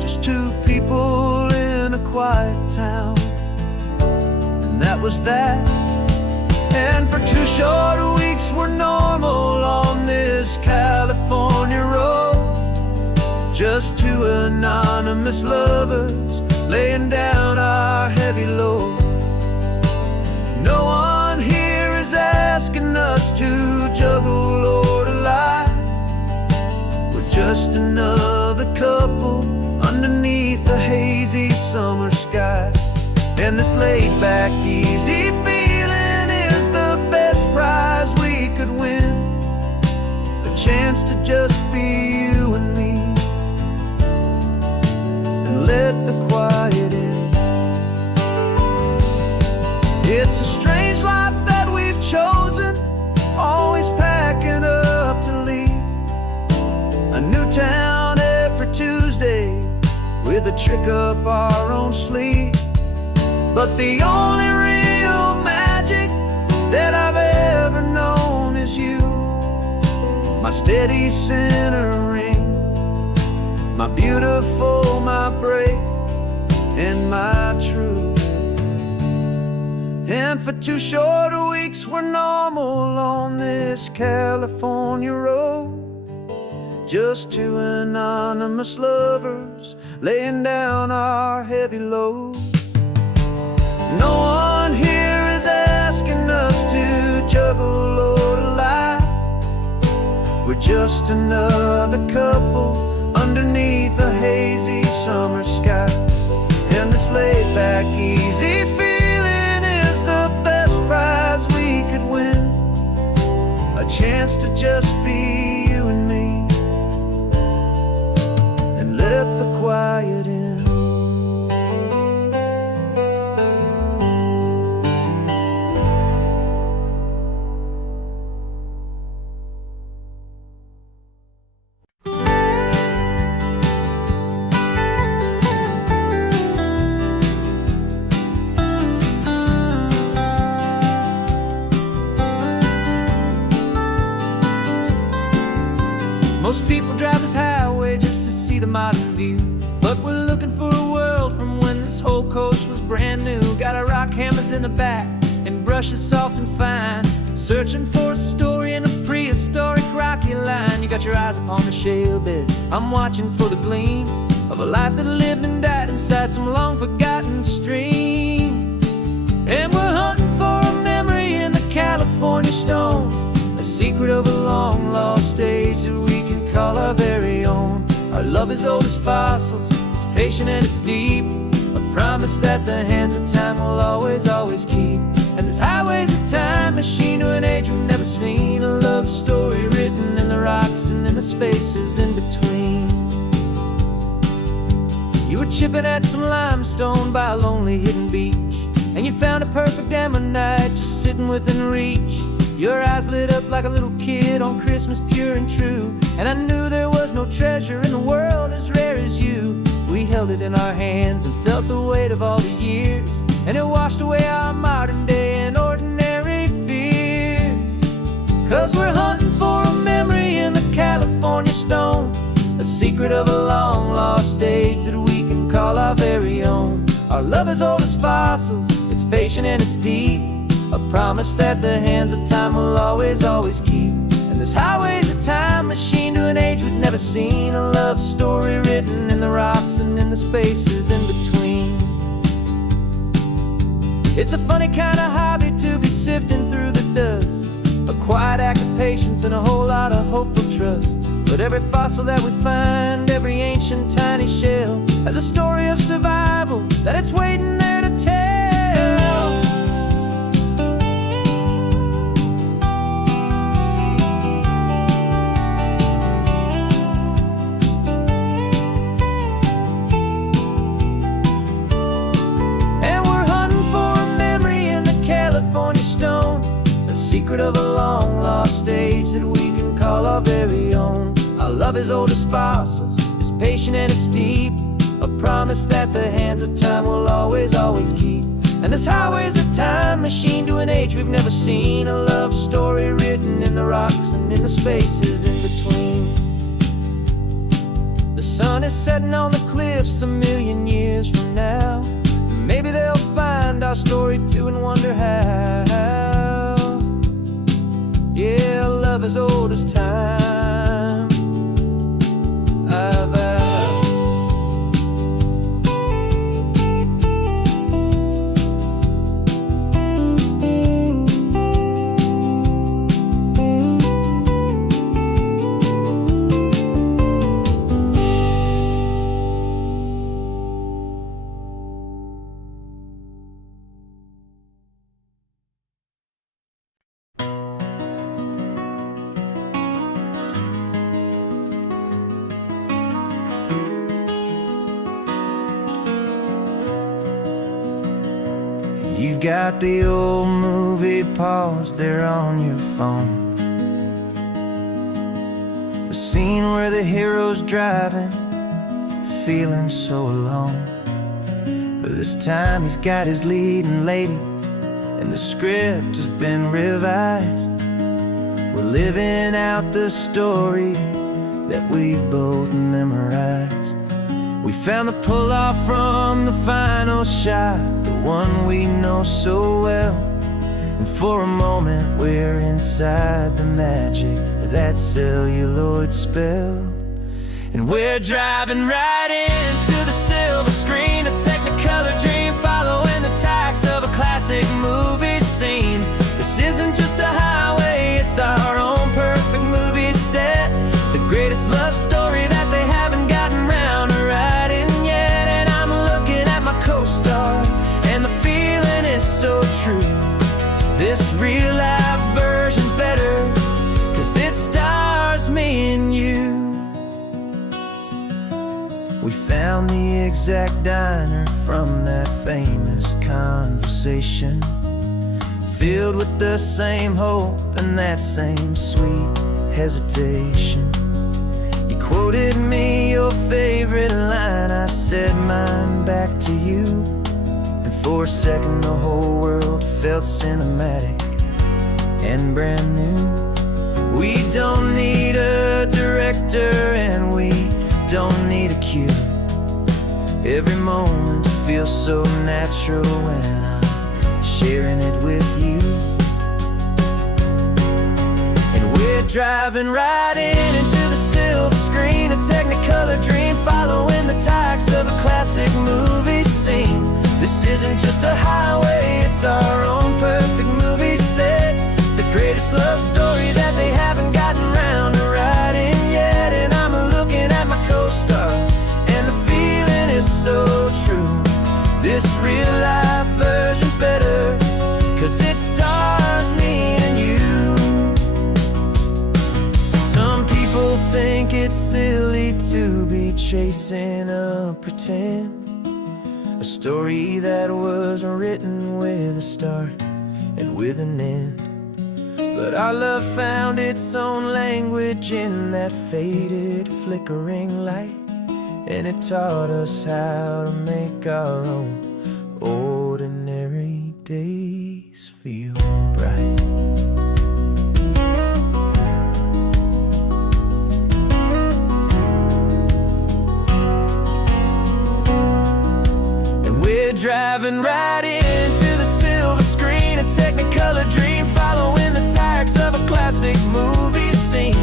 Just two people in a quiet town, and that was that. And for 2 short weeks we're normal on this California road. Just two anonymous lovers laying down our heavy load. No one here is asking us to juggle or to lie. We're just another couple underneath the hazy summer sky. And this laid-back, easy feeling is the best prize we could win. A chance to just be you and me, and let the quiet in. It's a strange life that we've chosen, always packing up to leave. A new town every Tuesday with a trick up our own sleeve. But the only real magic that I've ever known is you, my steady centering, my beautiful, my brave, and my true. And for 2 short weeks we're normal on this California road. Just two anonymous lovers laying down our heavy load. No one here is asking us to juggle or to lie. We're just another couple underneath a hazy summer sky. And this laid-back, easy feeling is the best prize we could win. A chance to just be you and me, and let the quiet in. Most people drive this highway just to see the modern view, but we're looking for a world from when this whole coast was brand new. Got our rock hammers in the back and brushes soft and fine, searching for a story in a prehistoric rocky line. You got your eyes upon the shale beds, I'm watching for the gleam of a life that lived and died inside some long forgotten stream. And we're hunting for a memory in the California stone, a secret of a long lost age that we can call our very own. Our love is old as fossils, it's patient and it's deep, a promise that the hands of time will always, always keep. And this highway's a time machine to an age we've never seen, a love story written in the rocks and in the spaces in between. You were chipping at some limestone by a lonely hidden beach, and you found a perfect ammonite just sitting within reach. Your eyes lit up like a little kid on Christmas, pure and true, and I knew there was no treasure in the world as rare as you. We held it in our hands and felt the weight of all the years, and it washed away our modern day and ordinary fears. 'Cause we're hunting for a memory in the California stone, a secret of a long lost age that we can call our very own. Our love is old as fossils, it's patient and it's deep, a promise that the hands of time will always, always keep. And this highway's a time machine to an age we've never seen, a love story written in the rocks and in the spaces in between. It's a funny kind of hobby to be sifting through the dust, a quiet act of patience and a whole lot of hopeful trust. But every fossil that we find, every ancient tiny shell, has a story of survival that it's waiting there to tell. And we're hunting for secret of a long lost age that we can call our very own. Our love is old as fossils, it's patient and it's deep, a promise that the hands of time will always, always keep. And this highway's a time machine to an age we've never seen, a love story written in the rocks and in the spaces in between. The sun is setting on the cliffs a million years from now. Maybe they'll find our story too and wonder how. Yeah, love as old as time, I vow. You've got the old movie paused there on your phone, the scene where the hero's driving, feeling so alone. But this time he's got his leading lady, and the script has been revised. We're living out the story that we've both memorized. We found the pull-off from the final shot, the one we know so well. And for a moment we're inside the magic of that celluloid spell. And we're driving right into the silver screen, a technicolor dream following the tacks of a classic movie scene. This isn't just a highway, it's our own perfect movie set, the greatest love story that they haven't gotten round to writing yet. And I'm looking at my co-star, and the feeling is so true. This real life version's better, 'cause it stars me and you. We found the exact diner from that famous conversation, filled with the same hope and that same sweet hesitation. You quoted me your favorite line, I said mine back to you. And for a second the whole world felt cinematic and brand new. We don't need a director and we don't need a cue. Every moment feels so natural when I'm sharing it with you. And we're driving right into the silver screen, a technicolor dream following the tacks of a classic movie scene. This isn't just a highway, it's our own perfect movie set, the greatest love story that they haven't gotten round to writing yet. And I'm looking at my co-star, and the feeling is so true. This real life version's better, 'cause it stars me and you. Some people think it's silly to be chasing a pretend, a story that was written with a start and with an end. But our love found its own language in that faded, flickering light, and it taught us how to make our own ordinary days feel bright. And we're driving right into the silver screen, a technicolor dream following the tacks of a classic movie scene.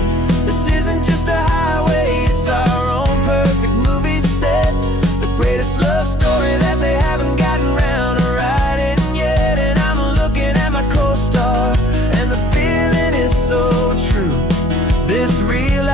This isn't just a highway, it's our own perfect movie set, the greatest love story that they haven't gotten round to writing yet. And I'm looking at my co-star, and the feeling is so true. This real